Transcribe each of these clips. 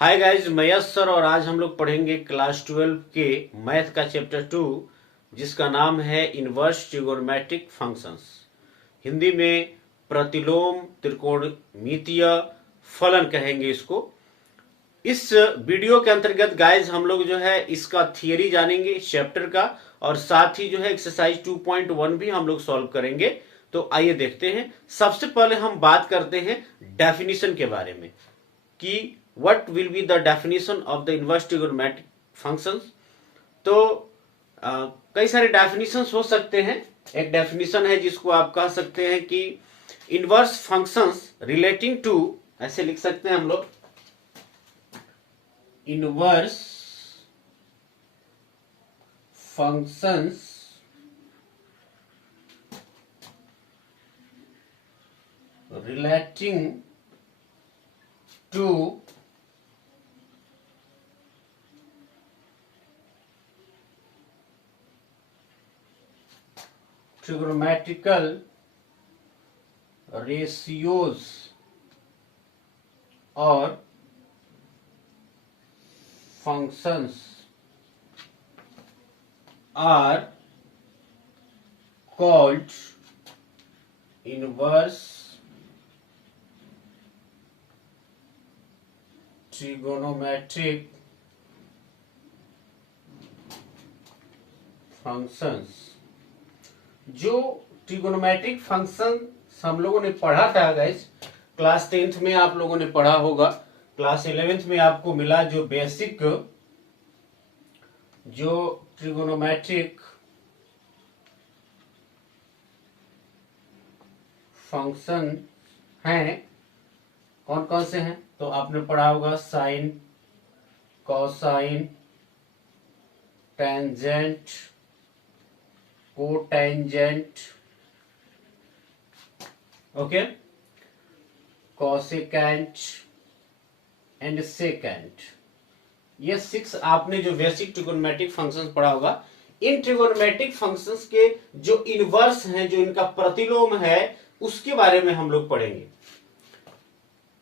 Hi guys, मैं यश sir और आज हम लोग पढ़ेंगे क्लास 12 के मैथ का चैप्टर 2 जिसका नाम है इनवर्स ट्रिगोनोमेट्रिक फंक्शंस। हिंदी में प्रतिलोम त्रिकोणमितीय फलन कहेंगे इसको। इस वीडियो के अंतर्गत गाइज हम लोग जो है इसका थियरी जानेंगे इस चैप्टर का, और साथ ही जो है एक्सरसाइज 2.1 भी हम लोग सॉल्व करेंगे। तो आइए देखते हैं। सबसे पहले हम बात करते हैं डेफिनेशन के बारे में कि what will be the definition of the inverse trigonometric functions। तो कई सारे डेफिनेशंस हो सकते हैं। एक डेफिनेशन है जिसको आप कह सकते हैं कि इनवर्स फंक्शंस रिलेटिंग टू, ऐसे लिख सकते हैं हम लोग, inverse functions relating to trigonometrical ratios or functions are called inverse trigonometric functions। जो ट्रिगोनोमेट्रिक फंक्शन हम लोगों ने पढ़ा था गाइस, क्लास 10th में आप लोगों ने पढ़ा होगा, क्लास 11th में आपको मिला जो बेसिक जो ट्रिगोनोमेट्रिक फंक्शन हैं, कौन कौन से हैं। तो आपने पढ़ा होगा sine, cosine, tangent, cotangent, okay, cosecant and secant. ये 6 आपने जो बेसिक ट्रिगोनोमेट्रिक फंक्शंस पढ़ा होगा। इन ट्रिगोनोमेट्रिक फंक्शंस के जो इनवर्स हैं, जो इनका प्रतिलोम है, उसके बारे में हम लोग पढ़ेंगे।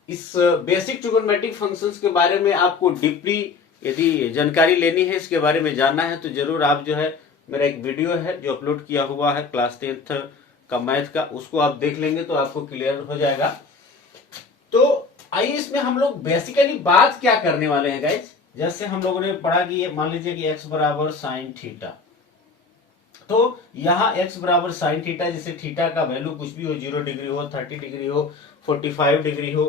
इस बेसिक ट्रिगोनोमेट्रिक फंक्शंस के बारे में आपको डीपली यदि जानकारी लेनी है, इसके बारे में जानना है, तो जरूर आप जो है मेरा एक वीडियो है जो अपलोड किया हुआ है क्लास 10th का मैथ का, उसको आप देख लेंगे तो आपको क्लियर हो जाएगा। तो आइए इसमें हम लोग बेसिकली बात क्या करने वाले हैं गाइज। जैसे हम लोगों ने पढ़ा कि मान लीजिए कि x बराबर साइन थीटा, तो यहाँ x बराबर साइन थीटा, जैसे थीटा का वैल्यू कुछ भी हो, 0 डिग्री हो, 30 डिग्री हो, 45 डिग्री हो,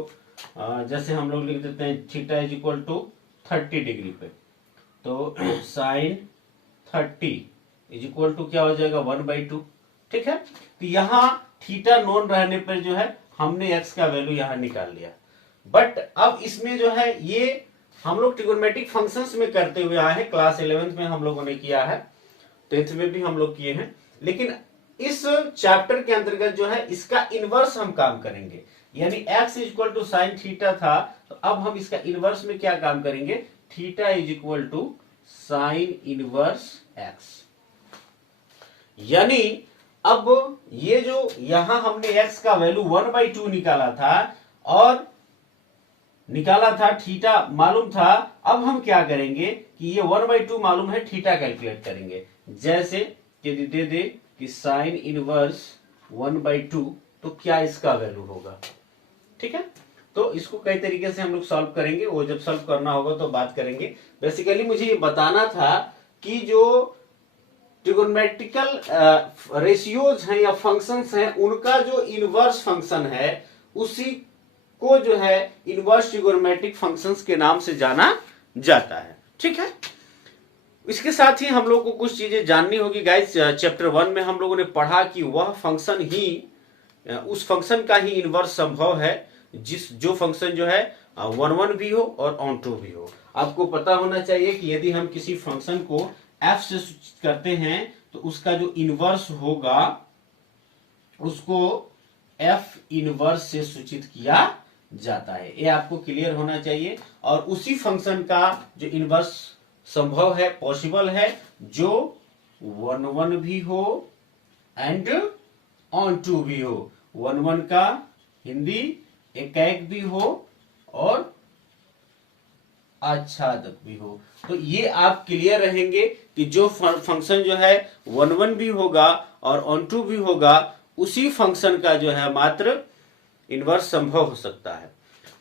जैसे हम लोग लिख देते हैं theta is equal to 30 degree पे, तो साइन 30 इज इक्वल टू क्या हो जाएगा 1/2। ठीक है, तो यहाँ थीटा नोन रहने पर जो है हमने x का वैल्यू यहाँ निकाल लिया। बट अब इसमें जो है ये हम लोग ट्रिगोनोमेट्रिक फंक्शंस में करते हुए आए हैं, क्लास 11th में हम लोगों ने किया है, 10th में भी हम लोग किए हैं, लेकिन इस चैप्टर के अंतर्गत जो है इसका इनवर्स हम काम करेंगे। यानी x is equal to sine theta था, तो अब हम इसका इनवर्स में क्या काम करेंगे, theta is equal to sine inverse x। यानी अब ये जो यहां हमने x का वैल्यू 1/2 निकाला था और निकाला था, थीटा मालूम था, अब हम क्या करेंगे कि ये 1/2 मालूम है, थीटा कैलकुलेट करेंगे। जैसे यदि दे दे कि साइन इनवर्स 1/2, तो क्या इसका वैल्यू होगा। ठीक है, तो इसको कई तरीके से हम लोग सॉल्व करेंगे, वो जब सॉल्व करना होगा तो बात करेंगे। बेसिकली मुझे ये बताना था कि जो ट्रिगोनोमेट्रिकल रेशियोज हैं या फंक्शंस हैं, उनका जो इनवर्स फंक्शन है उसी को जो है इनवर्स ट्रिगोनोमेट्रिक फंक्शंस के नाम से जाना जाता है। ठीक है, इसके साथ ही हम लोग को कुछ चीजें जाननी होगी गाइस। चैप्टर 1 में हम लोगों ने पढ़ा कि वह फंक्शन ही, उस फंक्शन का ही इनवर्स संभव है जो फंक्शन जो है 1 भी हो और ऑन टू भी हो। आपको पता होना चाहिए कि यदि हम किसी फंक्शन को f से सूचित करते हैं तो उसका जो इनवर्स होगा उसको f इनवर्स से सूचित किया जाता है। ये आपको क्लियर होना चाहिए। और उसी फंक्शन का जो इनवर्स संभव है, पॉसिबल है, जो 1 भी हो एंड ऑन टू भी हो। 1 का हिंदी एक भी हो और आच्छादक भी हो। तो ये आप क्लियर रहेंगे कि जो फंक्शन जो है 1 भी होगा और ऑन टू भी होगा, उसी फंक्शन का जो है मात्र इनवर्स संभव हो सकता है।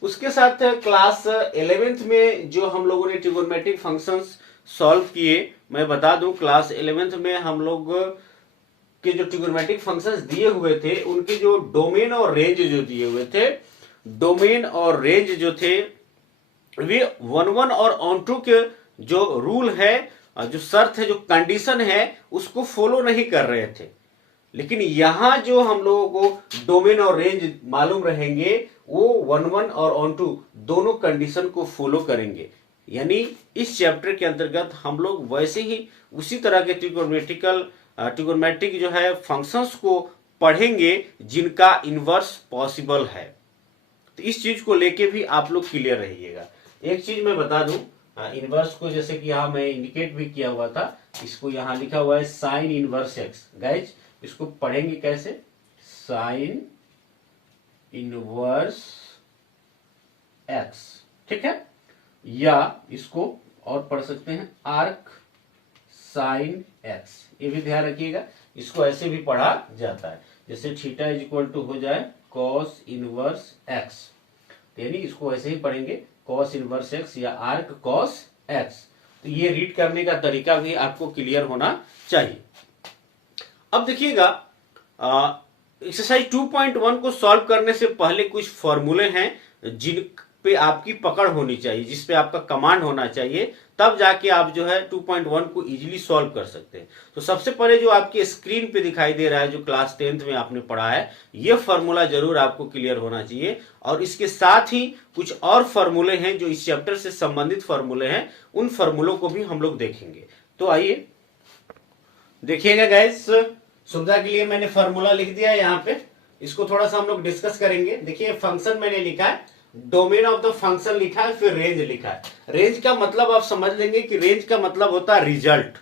उसके साथ क्लास 11th में जो हम लोगों ने ट्रिगोनोमेट्रिक फंक्शंस सॉल्व किए, मैं बता दूं क्लास 11th में हम लोग के जो ट्रिगोनोमेट्रिक फंक्शंस दिए हुए थे उनके जो डोमेन और रेंज जो दिए हुए थे, डोमेन और रेंज जो थे वे 1 और ऑन टू के जो रूल है, जो शर्त है, जो कंडीशन है, उसको फॉलो नहीं कर रहे थे। लेकिन यहां जो हम लोगों को डोमेन और रेंज मालूम रहेंगे वो 1 और ऑन टू दोनों कंडीशन को फॉलो करेंगे। यानी इस चैप्टर के अंतर्गत हम लोग वैसे ही उसी तरह के ट्रिगोनोमेट्रिक जो है फंक्शंस को पढ़ेंगे जिनका इनवर्स पॉसिबल है। तो इस चीज को लेके भी आप लोग क्लियर रहिएगा। एक चीज मैं बता दूं, इनवर्स को जैसे कि यहां मैं इंडिकेट भी किया हुआ था, इसको यहां लिखा हुआ है साइन इनवर्स एक्स। गाइज इसको पढ़ेंगे कैसे? साइन इनवर्स एक्स, ठीक है। या इसको और पढ़ सकते हैं आर्क साइन एक्स। ये भी ध्यान रखिएगा, इसको ऐसे भी पढ़ा जाता है, जैसे थीटा इज इक्वल टू हो जाए कॉस इनवर्स एक्स, यानी इसको ऐसे ही पढ़ेंगे कॉस इनवर्स एक्स या आर्क कॉस एक्स। तो ये रीड करने का तरीका भी आपको क्लियर होना चाहिए। अब देखिएगा, एक्सरसाइज 2.1 को सॉल्व करने से पहले कुछ फॉर्मूले हैं जिन पे आपकी पकड़ होनी चाहिए, जिस पे आपका कमांड होना चाहिए, तब जाके आप जो है 2.1 को इजीली सॉल्व कर सकते हैं। तो सबसे पहले जो आपकी स्क्रीन पे दिखाई दे रहा है, जो क्लास 10th में आपने पढ़ा है, ये फॉर्मूला जरूर आपको क्लियर होना चाहिए। और इसके साथ ही कुछ और फॉर्मूले हैं जो इस चैप्टर से संबंधित फॉर्मूले हैं, उन फॉर्मूलों को भी हम लोग देखेंगे। तो आइए देखिएगा गाइस, सुविधा के लिए मैंने फॉर्मूला लिख दिया है यहाँ पे, इसको थोड़ा सा हम लोग डिस्कस करेंगे। देखिए फंक्शन मैंने लिखा है, डोमेन ऑफ द फंक्शन लिखा है, फिर रेंज लिखा है। रेंज का मतलब आप समझ लेंगे कि रेंज का मतलब होता है रिजल्ट।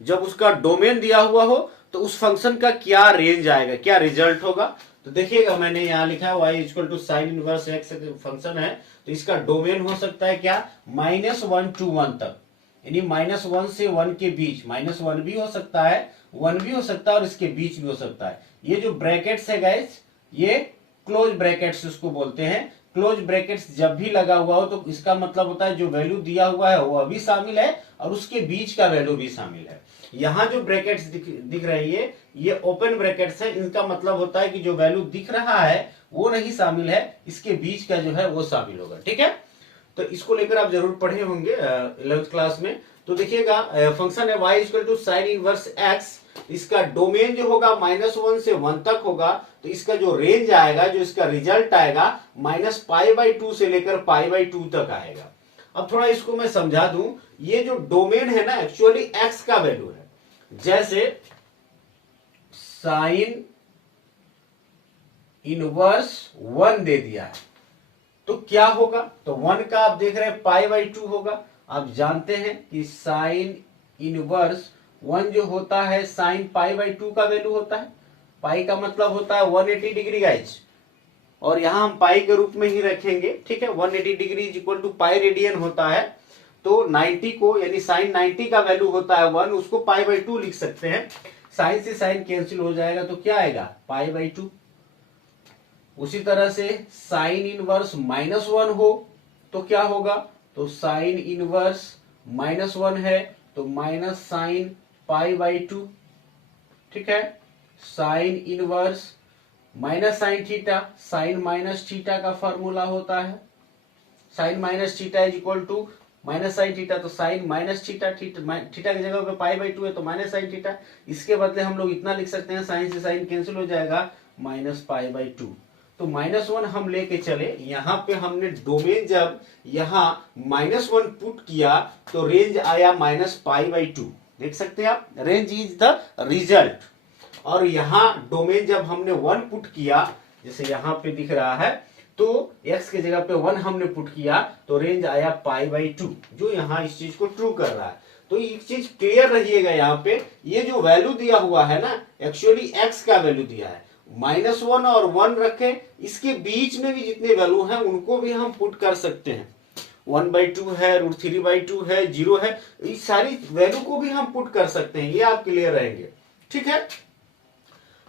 जब उसका डोमेन दिया हुआ हो तो उस फंक्शन का क्या रेंज आएगा, क्या रिजल्ट होगा। तो देखिएगा मैंने यहाँ लिखा है y equal to sine inverse x function है, तो इसका डोमेन हो सकता है क्या, -1 to 1 तक, यानी -1 से 1 के बीच। -1 भी हो सकता है, 1 भी हो सकता है और इसके बीच भी हो सकता है। ये जो ब्रैकेट्स है गाइस, ये क्लोज ब्रैकेट्स उसको बोलते हैं। क्लोज ब्रैकेट्स जब भी लगा हुआ हो तो इसका मतलब होता है जो वैल्यू दिया हुआ है वह भी शामिल है और उसके बीच का वैल्यू भी शामिल है। यहाँ जो ब्रैकेट्स दिख रही है ये ओपन ब्रैकेट्स है, इनका मतलब होता है कि जो वैल्यू दिख रहा है वो नहीं शामिल है, इसके बीच का जो है वो शामिल होगा, ठीक है। तो इसको लेकर आप जरूर पढ़े होंगे 11th क्लास में। तो देखिएगा फंक्शन है y equal to sine inverse x, इसका डोमेन जो होगा -1 से 1 तक होगा, तो इसका जो रेंज आएगा, जो इसका रिजल्ट आएगा, -π/2 से लेकर π/2 तक आएगा। अब थोड़ा इसको मैं समझा दूं, ये जो डोमेन है ना एक्चुअली x का वैल्यू है। जैसे साइन इनवर्स 1 दे दिया है तो क्या होगा, तो 1 का आप देख रहे हैं π/2 होगा। आप जानते हैं कि साइन इनवर्स 1 जो होता है साइन π/2 का वैल्यू होता है। पाई का मतलब होता है 180 डिग्री गाइज, और यहां हम पाई के रूप में ही रखेंगे, ठीक है। 180 degree is equal to pi radian होता है। तो 90 को, यानी साइन 90 का वैल्यू होता है 1, उसको π/2 लिख सकते हैं। साइन से साइन कैंसिल हो जाएगा तो क्या आएगा, π/2। उसी तरह से साइन इनवर्स -1 हो तो क्या होगा, तो साइन इनवर्स -1 है तो माइनस साइन π/2, ठीक है। Sine inverse minus sine theta, sine minus theta का फॉर्मूला होता है sine minus theta is equal to minus sine theta, तो साइन माइनस थीटा, थीटा की जगह पे π/2 है तो माइनस साइन थीटा। इसके बदले हम लोग इतना लिख सकते हैं, साइन से साइन कैंसिल हो जाएगा, -π/2। तो -1 हम लेके चले, यहाँ पे हमने डोमेन जब यहाँ -1 पुट किया तो रेंज आया -π/2। देख सकते हैं आप, रेंज इज द रिजल्ट। और यहाँ डोमेन जब हमने 1 पुट किया, जैसे यहाँ पे दिख रहा है, तो x के जगह पे 1 हमने पुट किया तो रेंज आया π/2, जो यहाँ इस चीज को ट्रू कर रहा है। तो एक चीज क्लियर रहिएगा, यहाँ पे ये जो वैल्यू दिया हुआ है ना, एक्चुअली x का वैल्यू दिया है। -1 और 1 रखे, इसके बीच में भी जितने वैल्यू हैं उनको भी हम पुट कर सकते हैं, 1/2 है, √3/2 है, 0 है, इस सारी वैल्यू को भी हम पुट कर सकते हैं, ये आप क्लियर रहेंगे। ठीक है।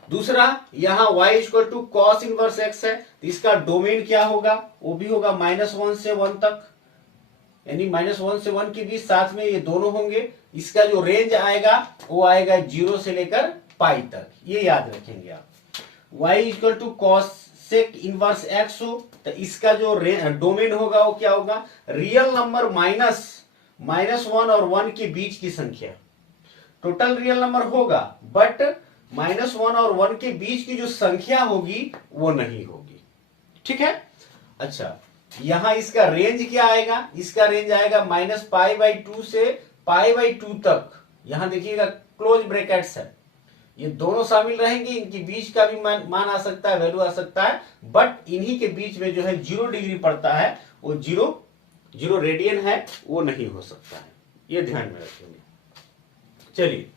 दूसरा, यहां y equal to cos inverse x है, तो इसका डोमेन क्या होगा, वो भी होगा -1 से 1 तक, यानी -1 से 1 के बीच, साथ में ये दोनों होंगे। इसका जो रेंज आएगा वो आएगा 0 से लेकर पाई तक, ये याद रखेंगे आप। y equal to cosec inverse x हो, तो इसका जो डोमेन होगा वो क्या होगा, रियल नंबर -1 और 1 के बीच की संख्या। टोटल रियल नंबर होगा, बट -1 और 1 के बीच की जो संख्या होगी वो नहीं होगी। ठीक है। अच्छा, यहां इसका रेंज क्या आएगा, इसका रेंज आएगा -π/2 से π/2 तक। यहां देखिएगा क्लोज ब्रैकेट्स है, ये दोनों शामिल रहेंगे, इनके बीच का भी मान आ सकता है, वैल्यू आ सकता है, बट इन्हीं के बीच में जो है 0 डिग्री पड़ता है, वो 0 रेडियन है, वो नहीं हो सकता है, ये ध्यान में रखेंगे। चलिए,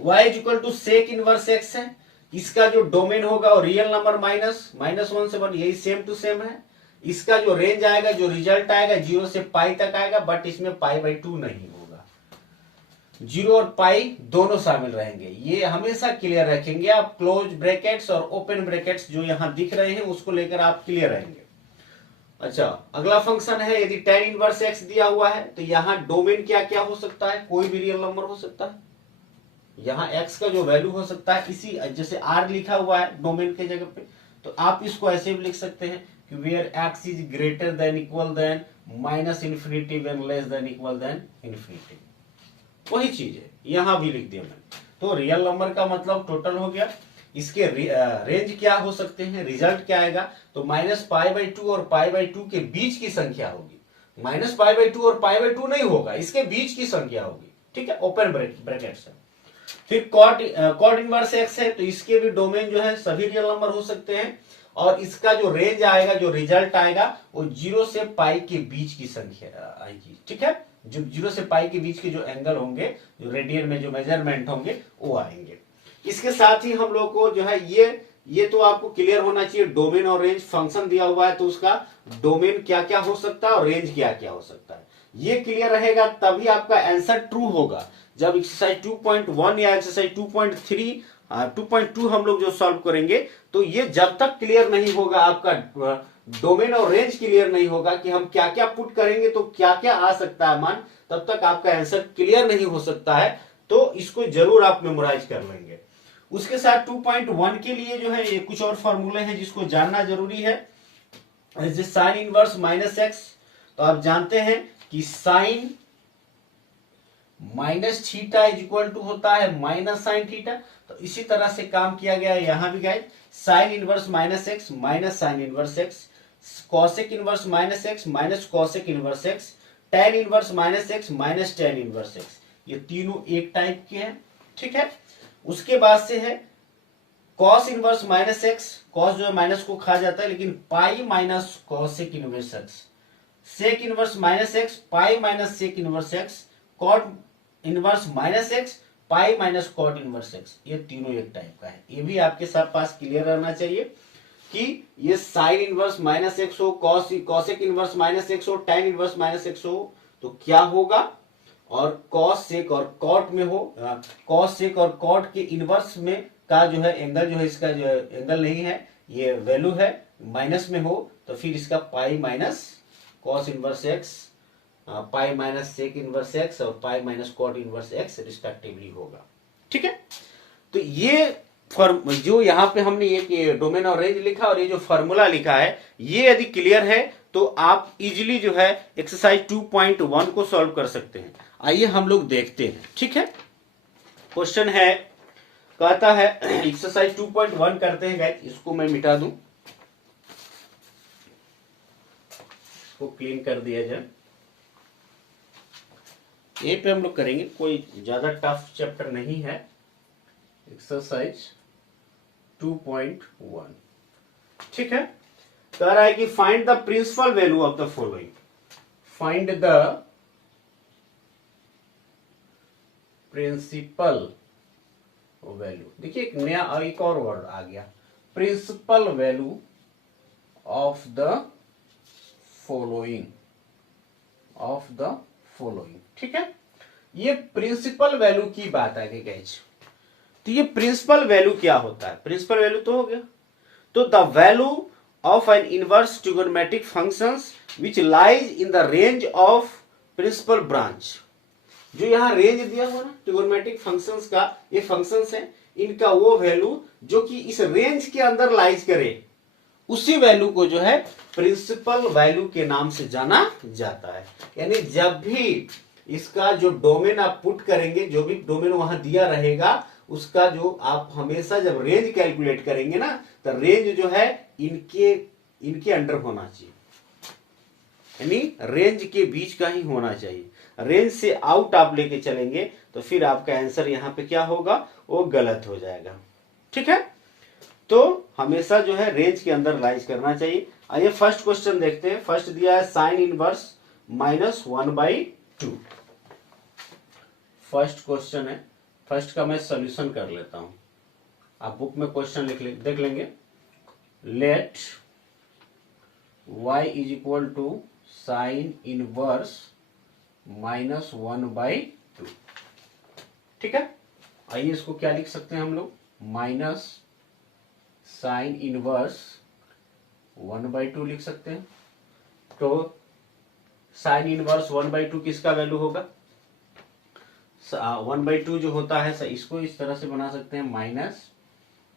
y equal to sec inverse x है, इसका जो डोमेन होगा वो रियल नंबर -1 से 1, यही सेम टू सेम है। इसका जो रेंज आएगा, जो रिजल्ट आएगा 0 से पाई तक आएगा, बट इसमें π/2 नहीं होगा, 0 और पाई दोनों शामिल रहेंगे, ये हमेशा क्लियर रखेंगे आप। क्लोज ब्रैकेट्स और ओपन ब्रैकेट्स जो यहां दिख रहे हैं उसको लेकर आप क्लियर रहेंगे। अच्छा, अगला फंक्शन है, यदि tan इनवर्स x दिया हुआ है, तो यहां डोमेन क्या क्या हो सकता है, कोई भी रियल नंबर हो सकता है, यहाँ x का जो वैल्यू हो सकता है, इसी जैसे r लिखा हुआ है डोमेन के जगह पे, तो आप इसको ऐसे भी लिख सकते हैं कि where x is greater than equal than -∞ when less than equal than ∞। वही चीज है, यहां भी लिख दिया मैंने। तो रियल नंबर का मतलब टोटल हो गया, इसके रेंज क्या हो सकते हैं, रिजल्ट क्या आएगा, तो -π/2 और π/2 के बीच की संख्या होगी। -π/2 और π/2 नहीं होगा, इसके बीच की संख्या होगी। ठीक है, ओपन ब्रैकेट से। फिर कॉट इनवर्स x है, तो इसके भी डोमेन जो है सभी रियल नंबर हो सकते हैं, और इसका जो रेंज आएगा, जो रिजल्ट आएगा, वो 0 से पाई के बीच की संख्या आएगी। ठीक है, जो 0 से पाई के बीच के जो एंगल होंगे, जो रेडियन में जो मेजरमेंट होंगे, वो आएंगे। इसके साथ ही हम लोग को जो है ये तो आपको क्लियर होना चाहिए, डोमेन और रेंज फंक्शन दिया हुआ है, तो उसका डोमेन क्या क्या हो सकता है और रेंज क्या क्या हो सकता है, ये क्लियर रहेगा, तभी आपका आंसर ट्रू होगा। जब एक्सरसाइज 2.1 या एक्सरसाइज 2.2 हम लोग जो सॉल्व करेंगे, तो ये जब तक क्लियर नहीं होगा, आपका डोमेन और रेंज क्लियर नहीं होगा कि हम क्या क्या पुट करेंगे तो क्या क्या आ सकता है मान, तब तक आपका आंसर क्लियर नहीं हो सकता है। तो इसको जरूर आप मेमोराइज कर लेंगे। उसके साथ 2.1 के लिए जो है ये कुछ और फॉर्मूले हैं जिसको जानना जरूरी है। जैसे साइन इनवर्स -x, तो आप जानते हैं कि साइन -θ इज इक्वल टू होता है -sin θ। तो इसी तरह से काम किया गया है यहां भी guys, sign inverse -x minus sign inverse x, cosec inverse -x minus cosec inverse x, tan inverse -x minus tan inverse x, ये तीनों एक टाइप के हैं। ठीक है, उसके बाद से है कॉस इनवर्स -x, कॉस जो है माइनस को खा जाता है, लेकिन pi minus cosec inverse x, sec inverse -x pi minus sec inverse x, cot inverse -x pi minus cot inverse x, ये तीनों एक टाइप का है। ये भी आपके साथ पास क्लियर रहना चाहिए कि ये साइन इनवर्स -x हो, कॉसेक इनवर्स -x हो, tan इनवर्स -x हो, तो क्या होगा, और कॉस सेक और कॉट में हो, कॉस सेक और कॉट के इनवर्स में का जो है एंगल, जो है इसका जो एंगल नहीं है, ये वैल्यू है माइनस में हो, तो फिर इसका pi minus cos inverse x, pi minus sec inverse x और pi minus cot inverse x respectively होगा। ठीक है, तो ये जो यहाँ पे हमने एक डोमेन और रेंज लिखा और ये जो फॉर्मूला लिखा है, ये यदि क्लियर है तो आप इजीली जो है एक्सरसाइज 2.1 को सॉल्व कर सकते हैं। आइए हम लोग देखते हैं। ठीक है, क्वेश्चन है, कहता है एक्सरसाइज 2.1 करते हैं गाइस, इसको मैं मिटा दूं, इसको क्लीन कर दिया जाए। ये पे हम लोग करेंगे, कोई ज्यादा टफ चैप्टर नहीं है। एक्सरसाइज 2.1, ठीक है, कह रहा है कि find the principal value of the following, find the principal value. देखिए एक नया एक और वर्ड आ गया, principal value of the following, of the following. ठीक है, ये प्रिंसिपल वैल्यू की बात है गाइस। तो ये प्रिंसिपल वैल्यू क्या होता है? प्रिंसिपल वैल्यू तो हो गया, तो the value of an inverse trigonometric functions which lies in the range of principal branch. जो यहाँ रेंज दिया हुआ ना ट्रिगोनोमेट्रिक फंक्शंस का, ये फंक्शंस है, इनका वो वैल्यू जो कि इस रेंज के अंदर लाइज करे, उसी वैल्यू को जो है प्रिंसिपल वैल्यू के नाम से जाना जाता है। यानी जब भी इसका जो डोमेन आप पुट करेंगे, जो भी डोमेन वहां दिया रहेगा, उसका जो आप हमेशा जब रेंज कैलकुलेट करेंगे ना, तो रेंज जो है इनके अंडर होना चाहिए, यानी रेंज के बीच का ही होना चाहिए। रेंज से आउट आप लेके चलेंगे तो फिर आपका आंसर यहाँ पे क्या होगा, वो गलत हो जाएगा। ठीक है, तो हमेशा जो है रेंज के अंदर लाइज करना चाहिए। आइए फर्स्ट क्वेश्चन देखते हैं। फर्स्ट दिया है साइन इनवर्स -1/2। फर्स्ट क्वेश्चन है, फर्स्ट का मैं सॉल्यूशन कर लेता हूं। आप बुक में क्वेश्चन देख लेंगे। Let y is equal to sine inverse -1/2। ठीक है, आइए इसको क्या लिख सकते हैं हम लोग, माइनस साइन इनवर्स 1/2 लिख सकते हैं। तो साइन इनवर्स 1/2 किसका वैल्यू होगा, 1/2 जो होता है, इसको इस तरह से बना सकते हैं, माइनस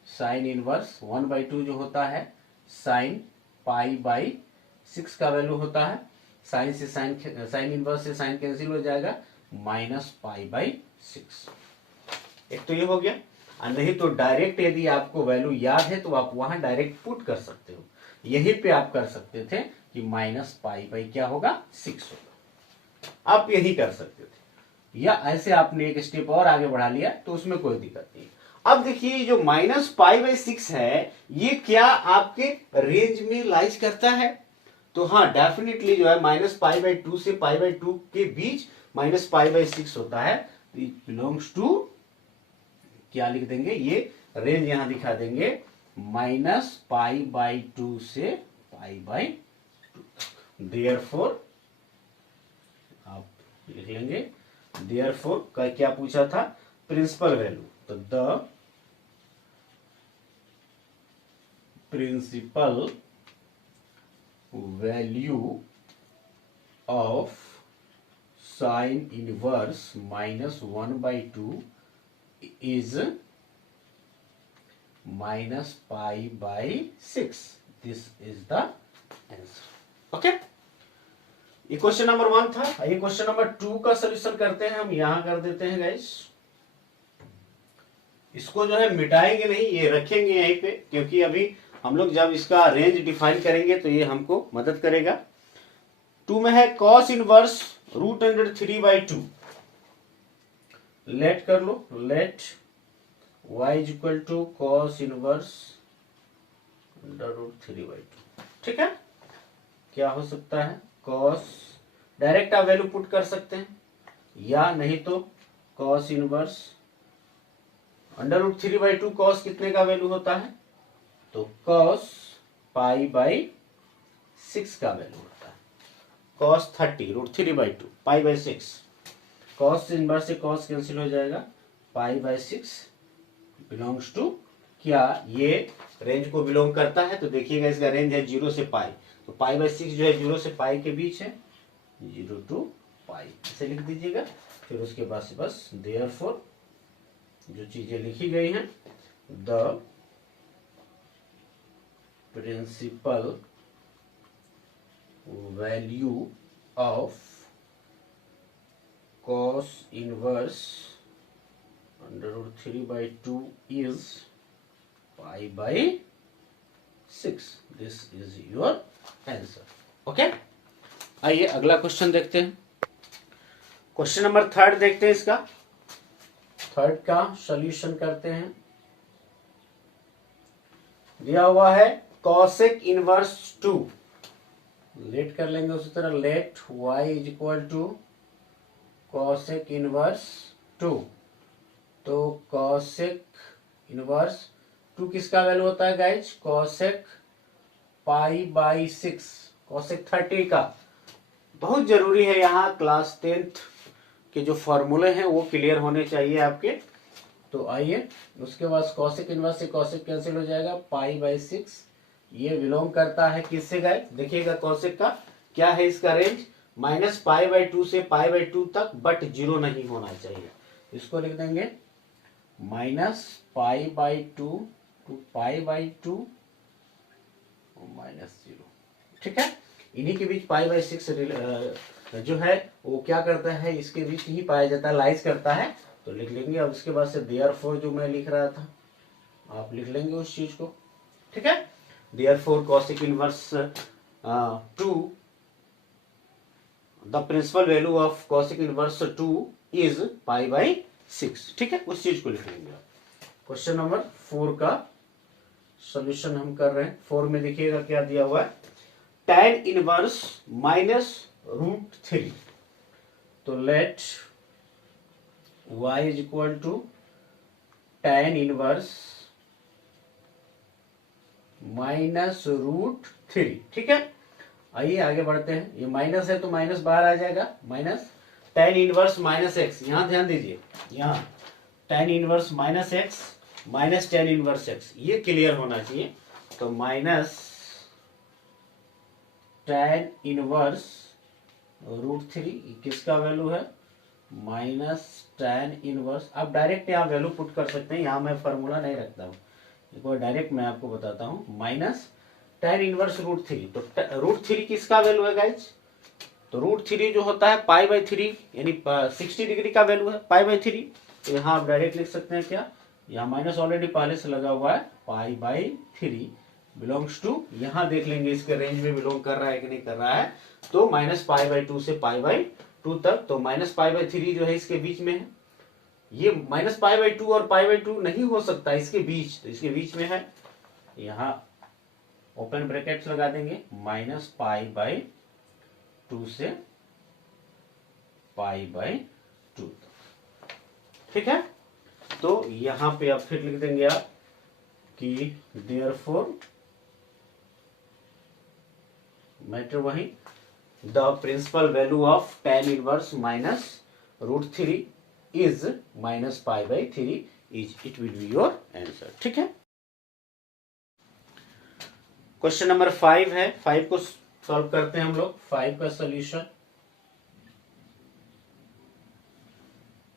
साइन इनवर्स 1/2 जो होता है साइन π/6 का वैल्यू होता है। साइन से साइन इनवर्स से साइन कैंसिल हो जाएगा, -π/6। एक तो ये हो गया, और नहीं तो डायरेक्ट यदि आपको वैल्यू याद है तो आप वहां डायरेक्ट पुट कर सकते हो। यहीं पे आप कर सकते थे कि -π/, क्या होगा, 6 होगा, आप यही कर सकते थे। या ऐसे आपने एक स्टेप और आगे बढ़ा लिया तो उसमें कोई दिक्कत नहीं। अब देखिए जो -π/6 है, ये क्या आपके रेंज में लाइज करता है? तो हाँ, डेफिनेटली जो है -π/2 से π/2 के बीच -π/6 होता है। तो इट बिलोंग्स टू, क्या लिख देंगे, ये रेंज यहां दिखा देंगे, -π/2 से π/2। देयरफॉर आप लिख लेंगे, देयरफॉर का क्या पूछा था, प्रिंसिपल वैल्यू। तो the principal value of sine inverse -1/2 is -π/6। This is the answer. Okay, ये क्वेश्चन नंबर 1 था। ये क्वेश्चन नंबर 2 का सॉल्यूशन करते हैं हम, यहां कर देते हैं गाइस। इसको जो है मिटाएंगे नहीं, ये रखेंगे यहीं पे, क्योंकि अभी हम लोग जब इसका रेंज डिफाइन करेंगे तो ये हमको मदद करेगा। 2 में है cos इनवर्स √3/2। लेट कर लो, let y is equal to cos inverse √3/2। ठीक है, क्या हो सकता है, कॉस, डायरेक्ट आप वैल्यू पुट कर सकते हैं, या नहीं तो कॉस इनवर्स √3/2। कॉस कितने का वैल्यू होता है, तो कॉस π/6 का वैल्यू होता है। कॉस 30 √3/2 π/6, कॉस इनवर्स से कॉस कैंसिल हो जाएगा, π/6 बिलोंग्स टू, क्या ये रेंज को बिलोंग करता है? तो देखिएगा इसका रेंज है 0 से π, तो π/6 जो है 0 से π के बीच है, 0 to π ऐसे लिख दीजिएगा। फिर उसके बाद से बस देयरफॉर जो चीजें लिखी गई हैं, the principal value of cos inverse √3/2 is π/6। This is your answer. Okay, आइए अगला क्वेश्चन देखते हैं। क्वेश्चन नंबर 3 देखते हैं, इसका थर्ड का सॉल्यूशन करते हैं। दिया हुआ है cosec इनवर्स 2। लेट कर लेंगे उसी तरह, let y is equal to cosec inverse 2। तो cosec इनवर्स 2 किसका वैल्यू होता है गाइज, cosec π/6, cosec 30 का। बहुत जरूरी है यहाँ क्लास 10th के जो फॉर्मूले हैं वो क्लियर होने चाहिए आपके। तो आइए, उसके बाद कॉसेक इनवर्स से कॉसेक कैंसिल हो जाएगा, π/6। ये बिलोंग करता है किससे गाइस, देखिएगा कॉसेक का क्या है इसका रेंज, -π/2 से π/2 तक, बट 0 नहीं होना चाहिए। इसको लिख देंगे -π/2 टू π/2 -0। ठीक है, इन्हीं के बीच π/6 जो है वो क्या करता है, इसके बीच ही पाया जाता है, लाइज करता है। तो लिख लेंगे। अब उसके बाद से देयरफॉर जो मैं लिख रहा था आप लिख लेंगे उस चीज को। ठीक है, therefore cosec inverse 2, the principal value of cosec inverse 2 is π/6। ठीक है, उस चीज को लिख लेंगे। क्वेश्चन नंबर 4 का सॉल्यूशन हम कर रहे हैं। 4 में देखिएगा क्या दिया हुआ है, tan इनवर्स -√3। तो let y is equal to tan inverse -√3। ठीक है, आइए आगे बढ़ते हैं। ये माइनस है तो माइनस बाहर आ जाएगा, माइनस tan इनवर्स -x। यहां ध्यान दीजिए, यहां tan inverse -x minus tan inverse x, ये क्लियर होना चाहिए। तो माइनस tan इनवर्स √3 किसका वैल्यू है, माइनस tan इनवर्स। आप डायरेक्ट यहाँ वैल्यू पुट कर सकते हैं, यहाँ मैं फॉर्मूला नहीं रखता हूँ, एक बार डायरेक्ट मैं आपको बताता हूँ। माइनस tan इनवर्स √3, तो √3 किसका वैल्यू है गाइज, तो √3 जो होता है π/3, यानी 60 डिग्री का वैल्यू है π/3। तो यहाँ आप डायरेक्ट लिख सकते हैं क्या, यहाँ माइनस ऑलरेडी पहले से लगा हुआ है, π/3 बिलोंग्स टू, यहाँ देख लेंगे इसके रेंज में बिलोंग कर रहा है कि नहीं कर रहा है। तो -π/2 से π/2 तक, तो -π/3 जो है इसके बीच में है। ये -π/2 और π/2 नहीं हो सकता इसके बीच, तो इसके बीच में है। यहाँ ओपन ब्रैकेट्स लगा देंगे, -π/2 से π/2। ठीक है, तो यहां पे आप फिर लिख देंगे आप कि देयरफॉर मैटर वही, the principal value of tan inverse -√3 is -π/3 is, it will be your answer. ठीक है, क्वेश्चन नंबर 5 है। 5 को सॉल्व करते हैं हम लोग। 5 का solution,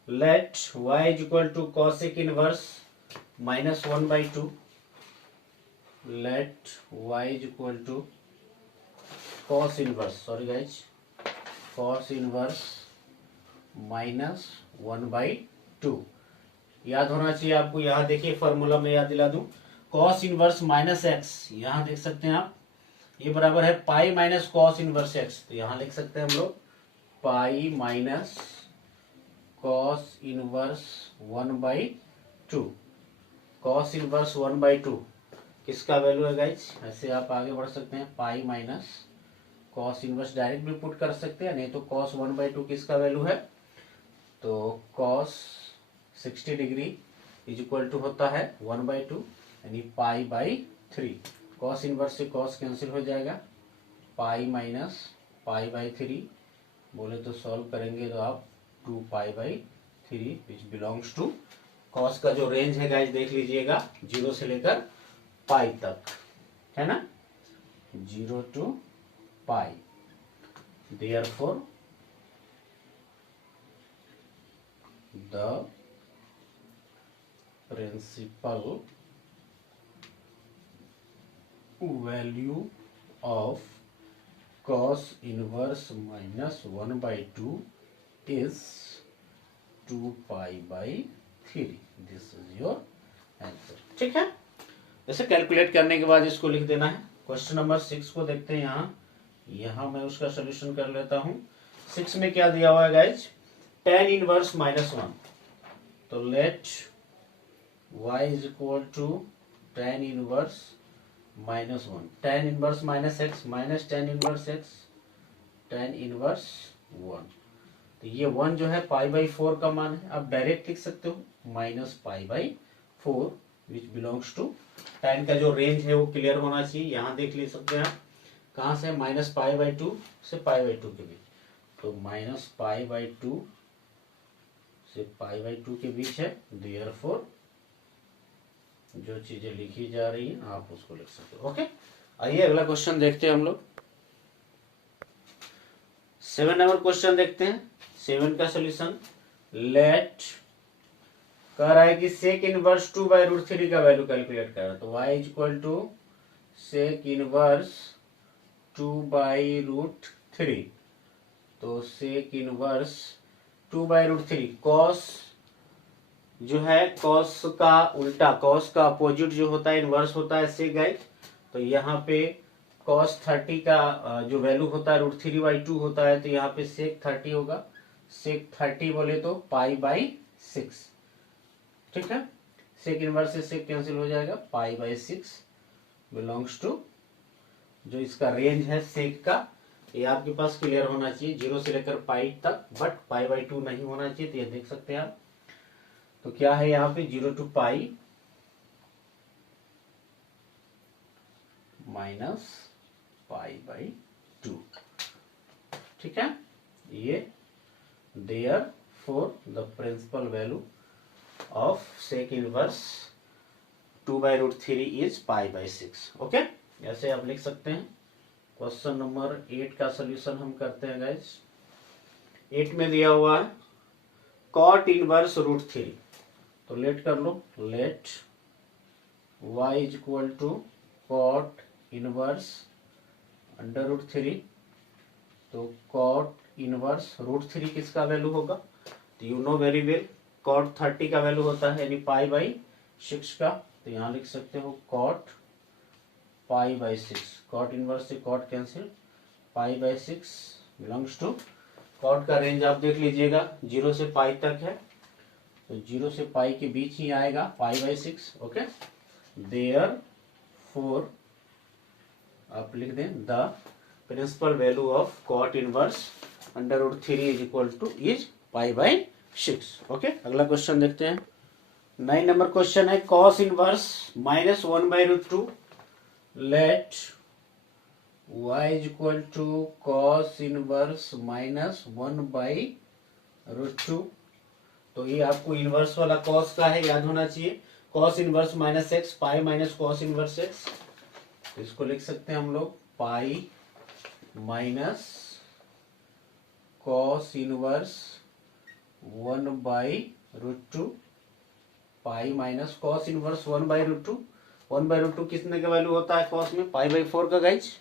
let y is equal to cosec inverse -1/2। Let y is equal to cos inverse, sorry guys, cos inverse -1/2। याद होना चाहिए आपको। यहाँ देखिए फॉर्मूला में याद दिला दूं, cos इनवर्स -x, यहाँ देख सकते हैं आप, ये बराबर है pi minus cos inverse x। तो यहाँ लिख सकते हैं हम लोग pi minus cos inverse 1/2। cos inverse 1/2 किसका वैल्यू है गाइज, ऐसे आप आगे बढ़ सकते हैं, pi minus cos inverse direct भी पुट कर सकते हैं, नहीं तो cos 1/2 किसका वैल्यू है, तो cos 60 degree is equal to होता है 1/2, यानी π/3। cos इनवर्स से cos कैंसिल हो जाएगा, पाई माइनस π/3 बोले तो सॉल्व करेंगे तो आप 2π/3 विच बिलोंग्स टू, cos का जो रेंज है गाइज देख लीजिएगा 0 से लेकर पाई तक, है ना, 0 to π। Therefore the principal value of cos inverse -1/2 is 2π/3। This is your answer। ठीक है, ऐसे कैलकुलेट करने के बाद इसको लिख देना है। क्वेश्चन नंबर 6 को देखते हैं। यहाँ मैं उसका सोल्यूशन कर लेता हूँ। 6 में क्या दिया हुआ है गाइज, tan इनवर्स -1। तो let y is equal to tan inverse -1, tan inverse -x minus tan inverse x, tan inverse 1। तो ये 1 जो है π/4 का मान है, आप डायरेक्ट लिख सकते हो -π/4 विच बिलोंग्स टू, tan का जो रेंज है वो क्लियर होना चाहिए। यहाँ देख ले सकते हैं आप, कहाँ से, -π/2 से π/2 के बीच। तो माइनस पाई बाई 2 से पाई बाई 2 के बीच है। देयरफॉर जो चीजें लिखी जा रही हैं आप उसको लिख सकते हो। ओके, आइए अगला क्वेश्चन देखते हैं हम लोग। 7 नंबर क्वेश्चन देखते हैं। 7 का सोल्यूशन, लेट कह रहा है कि सेक इनवर्स 2/√3 का वैल्यू कैलकुलेट कर रहा है। तो y is equal to sec inverse 2/√3। तो सेक इनवर्स 2/√3 कॉस जो है, कॉस का उल्टा, कॉस का अपोजिट जो होता है इनवर्स होता है सेक गाइस। तो यहाँ पे कॉस 30 का जो वैल्यू होता है √3/2 होता है, तो यहाँ पे सेक 30 होगा। सेक 30 बोले तो पाई/6, ठीक है। सेक इनवर्स से सेक कैंसिल हो जाएगा, पाई/6 बिलोंग्स टू, जो इसका रेंज है सेक का, ये आपके पास क्लियर होना चाहिए 0 से लेकर पाई तक, बट पाई/2 नहीं होना चाहिए। तो ये देख सकते हैं आप। तो क्या है यहाँ पे 0 to पाई माइनस पाई/2, ठीक है। ये therefore the principal value of sec inverse 2/√3 is पाई/6। ओके, ऐसे आप लिख सकते हैं। क्वेश्चन नंबर 8 का सोल्यूशन हम करते हैं गाइस। 8 में दिया हुआ है कॉट इनवर्स √3। तो लेट कर लो, let y is equal to cot inverse √3। तो कॉट इनवर्स √3 किसका वैल्यू होगा? तो you know very well, cot 30 का वैल्यू होता है यानी पाई/6 का। तो यहां लिख सकते हो कॉट पाई/6। कॉट इनवर्स से कॉट कैंसिल, पाई/6 बिलोंग्स टू, कॉट का रेंज आप देख लीजिएगा 0 से पाई तक है, तो 0 से पाई के बीच ही आएगा पाई/6। ओके, देयर फोर आप लिख दें the principal value of cot inverse √3 is equal to is पाई/6। ओके, अगला क्वेश्चन देखते हैं। 9 नंबर क्वेश्चन है cos inverse -1/√2। Let y is equal to cos inverse -1/√2। तो ये आपको इनवर्स वाला कॉस का है, याद होना चाहिए। Cos inverse -x, pi minus cos inverse x। तो इसको लिख सकते हैं हम लोग पाई माइनस कॉस इनवर्स 1/√2, पाई माइनस कॉस इनवर्स 1/√2। 1/√2 कितने का वैल्यू होता है कॉस में? पाई/4 का गाइज,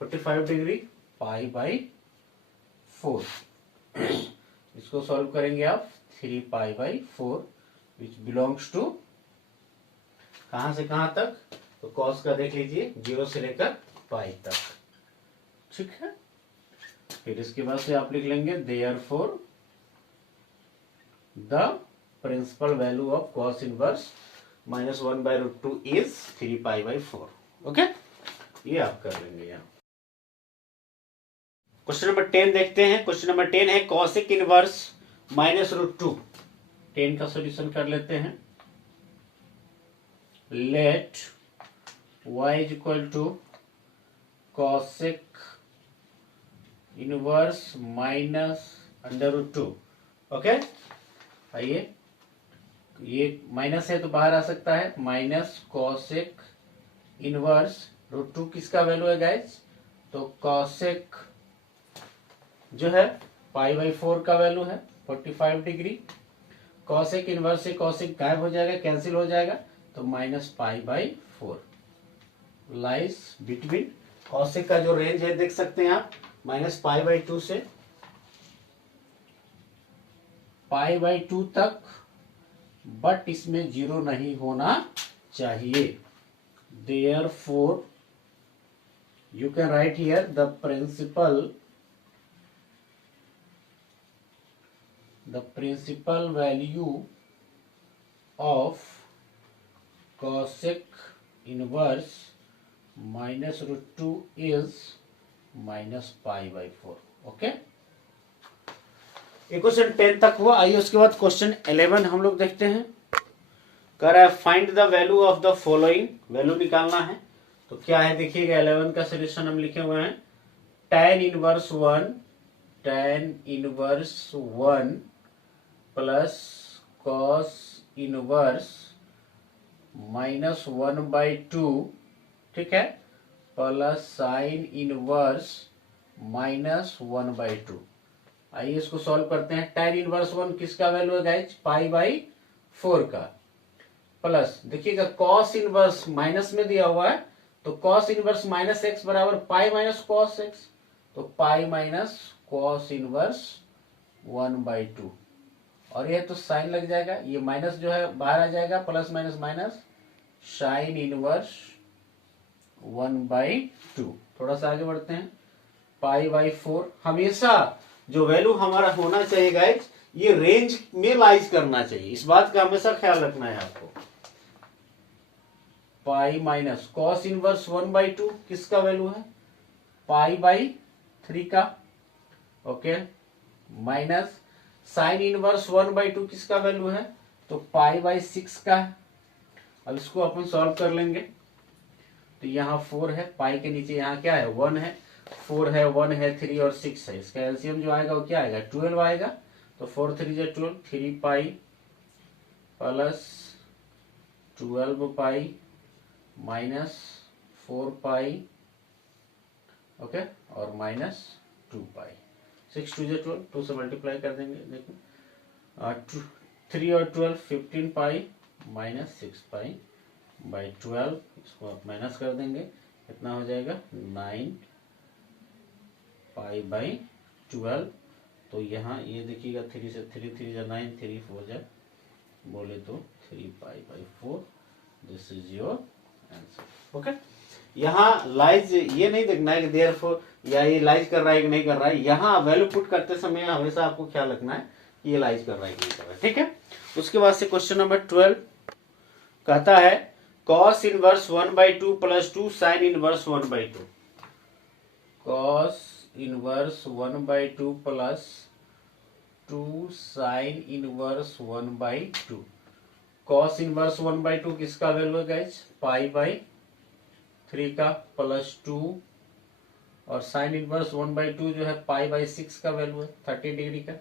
45 डिग्री, पाई/4। इसको सॉल्व करेंगे आप 3 पाई/4 विच बिलोंग्स टू कहां से कहां तक? तो कॉस का देख लीजिए 0 से लेकर पाई तक, ठीक है। फिर इसके बाद से आप लिख लेंगे therefore the principal value of cos inverse -1/√2 is 3 पाई/4। ओके, ये आप कर लेंगे यहाँ। क्वेश्चन नंबर 10 देखते हैं। क्वेश्चन नंबर 10 है कॉसिक इनवर्स -√2। 10 का सॉल्यूशन कर लेते हैं। Let y is equal to cosec inverse -√2। Okay, आइए, ये माइनस है तो बाहर आ सकता है, माइनस कॉसिक इनवर्स √2 किसका वैल्यू है गाइज? तो कॉसिक जो है पाई/4 का वैल्यू है 45 डिग्री। कॉसिक इनवर्स से कॉसिक गायब हो जाएगा, कैंसिल हो जाएगा, तो -पाई/4 लाइज बिटवीन। कॉसिक का जो रेंज है देख सकते हैं आप, -पाई/2 से पाई/2 तक, बट इसमें 0 नहीं होना चाहिए। Therefore you can write here the principal value of cosec inverse -√2 is -पाई/4। ओके, ये क्वेश्चन 10 तक हुआ। आइए उसके बाद क्वेश्चन 11 हम लोग देखते हैं। कह रहा है find the value of the following, value निकालना है। तो क्या है देखिएगा, 11 का सोल्यूशन हम लिखे हुए हैं tan inverse 1, tan inverse 1 plus cos inverse -1/2, ठीक है, प्लस साइन इनवर्स -1/2। आइए इसको सॉल्व करते हैं। tan इनवर्स 1 किसका वैल्यू है गाइज? पाई/4 का, प्लस देखिएगा cos इनवर्स माइनस में दिया हुआ है, तो cos इनवर्स -x बराबर पाई माइनस cos x, तो पाई माइनस cos इनवर्स 1/2, और ये तो साइन लग जाएगा, ये माइनस जो है बाहर आ जाएगा, plus minus minus sign inverse 1/2। थोड़ा सा आगे बढ़ते हैं। पाई/4, हमेशा जो वैल्यू हमारा होना चाहिए गाइज, ये रेंज में लाइज करना चाहिए, इस बात का हमेशा ख्याल रखना है आपको। पाई माइनस कॉस इनवर्स 1/2 किसका वैल्यू है? पाई/3 का, ओके, माइनस साइन इनवर्स 1/2 किसका वैल्यू है? तो पाई/6 का है। अब इसको अपन सॉल्व कर लेंगे, तो यहाँ 4 है, पाई के नीचे यहाँ क्या है? 1 है, 4 है, 1 है, 3 और 6 है, इसका एलसीएम जो आएगा वो क्या आएगा? 12 आएगा, तो 4 3 जो 12, 3 पाई प्लस 12 पाई माइनस 4 पाई, ओके, और माइनस 2 पाई। 6 2 जो 12, 2 से मल्टीप्लाई कर देंगे, देखो 3 और 12 15 पाई माइनस 6 पाई बाई 12, इसको आप माइनस कर देंगे, कितना हो जाएगा? 9 पाई बाई 12। तो यहाँ ये देखिएगा 3 से 3 3 जा 9, 3 4 जा बोले तो 3 pi by 4, this is your answer. Okay, यहाँ लाइज ये नहीं देखना है कि देयरफॉर या ये लाइज कर रहा है कि नहीं कर रहा है, यहाँ वैल्यू पुट करते समय हमेशा आपको ख्याल रखना है कि ये लाइज कर रहा है कि नहीं कर रहा है, ठीक है। उसके बाद से क्वेश्चन नंबर 12 कहता है cos inverse 1/2 plus 2 sign inverse 1/2। cos inverse 1/2 plus 2 sign inverse 1/2। cos inverse 1/2 किसका वैल्यू है गाइज? पाई/3 का, प्लस 2, और साइन इनवर्स 1/2 जो है पाई/6 का वैल्यू है, 30 डिग्री का,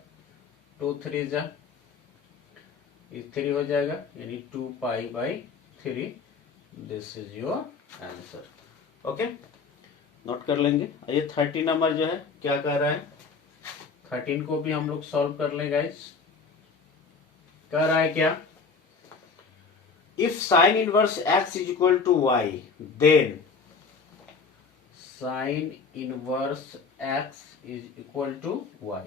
2 3 जा 3 हो जाएगा, यानी 2 पाई/3। This is your answer. Okay, note कर लेंगे। ये 13 नंबर जो है क्या कह रहा है? 13 को भी हम लोग सॉल्व कर लें गाइज। कह रहा है क्या? If sine inverse x is equal to y, then sine inverse x is equal to y।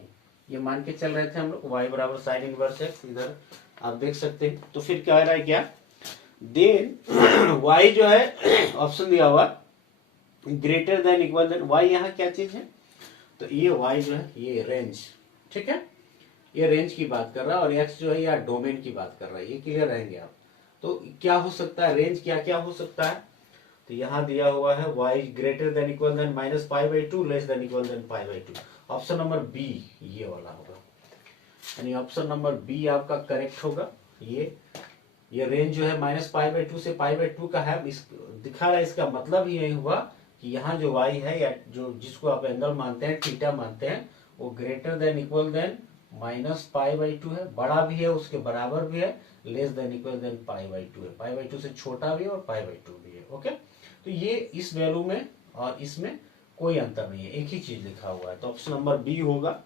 ये मान के चल रहे थे हम लोग, y बराबर साइन इनवर्स x, इधर आप देख सकते हैं। तो फिर क्या रहा है क्या? देन y जो है ऑप्शन दिया हुआ greater than equal than, y यहाँ क्या चीज है? तो ये y जो है ये रेंज, ठीक है, ये रेंज की बात कर रहा है, और x जो है या डोमेन की बात कर रहा है, ये क्लियर रहेंगे आप। तो क्या हो सकता है रेंज, क्या क्या हो सकता है? तो यहाँ दिया हुआ है y greater than equal than -पाई/2 लेस देन इक्वल देन पाई/2। ऑप्शन नंबर बी ये वाला होगा, यानी ऑप्शन नंबर बी आपका करेक्ट होगा। ये रेंज जो है -पाई/2 से पाई/2 का है, इस दिखा रहा है, इसका मतलब ये हुआ कि यहाँ जो y है या जो जिसको आप एंगल मानते हैं, थीटा मानते हैं, वो ग्रेटर देन इक्वल देन -पाई/2 है, बड़ा भी है, उसके बराबर भी है, लेस देन इक्वल देन पाई/2 है, पाई/2 से छोटा भी है और पाई/2 भी है। ओके, तो ये इस वैल्यू में और इसमें कोई अंतर नहीं है, एक ही चीज लिखा हुआ है, तो ऑप्शन नंबर बी होगा।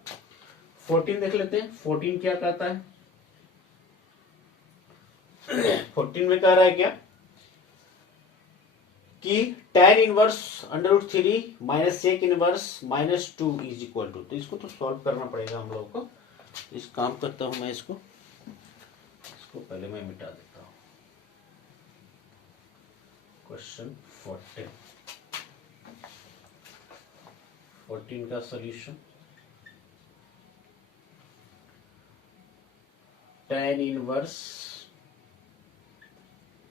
14 देख लेते हैं, 14 क्या कहता है? 14 में कह रहा है क्या कि tan inverse √3 minus sec inverse -2 is equal to, तो इसको तो सॉल्व करना पड़ेगा हम लोग को। इस काम करता हूं मैं, इसको पहले मैं मिटा देता हूं। क्वेश्चन 14 का solution, tan inverse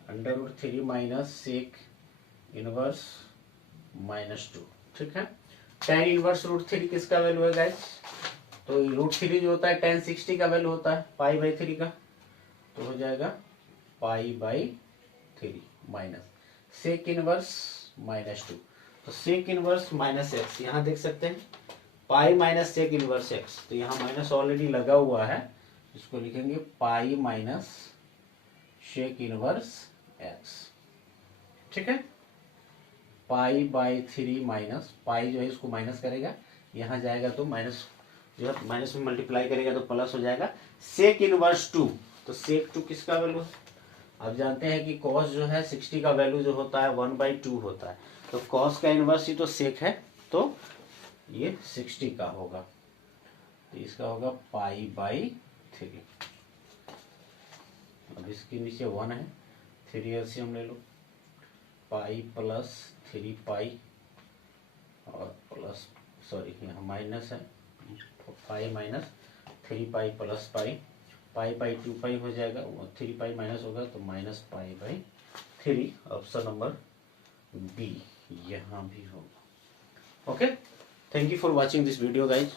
√3 minus sec inverse -2, ठीक है। tan इनवर्स √3 किसका वैल्यू है गाइस? तो √3 जो होता है tan 60 का वैल्यू होता है पाई/3 का, तो हो जाएगा पाई/3 माइनस सेक इनवर्स -2, तो सेक इनवर्स -x, यहाँ देख सकते हैं pi minus sec inverse x, तो यहाँ माइनस ऑलरेडी लगा हुआ है, इसको लिखेंगे pi minus sec inverse x. ठीक है, पाई बाई 3 माइनस पाई जो है इसको माइनस करेगा, यहाँ जाएगा तो माइनस जो है माइनस में मल्टीप्लाई करेगा तो प्लस हो जाएगा। सेक इनवर्स 2, तो सेक 2 किसका वैल्यू है? आप जानते हैं कि कॉस जो है 60 का वैल्यू जो होता है 1/2 होता है, तो कॉस का इनवर्स ही तो सेक है, तो ये 60 का होगा, तो इसका होगा पाई बाई 3। अब इसके नीचे 1 है, 3 एलसीएम ले लो, पाई प्लस 3 पाई और प्लस सॉरी यहाँ माइनस है, pi minus 3 pi plus pi, पाई पाई 2 पाई हो जाएगा, 3 पाई माइनस होगा तो minus pi by 3। Option number B यहाँ भी होगा। Okay, thank you for watching this video guys.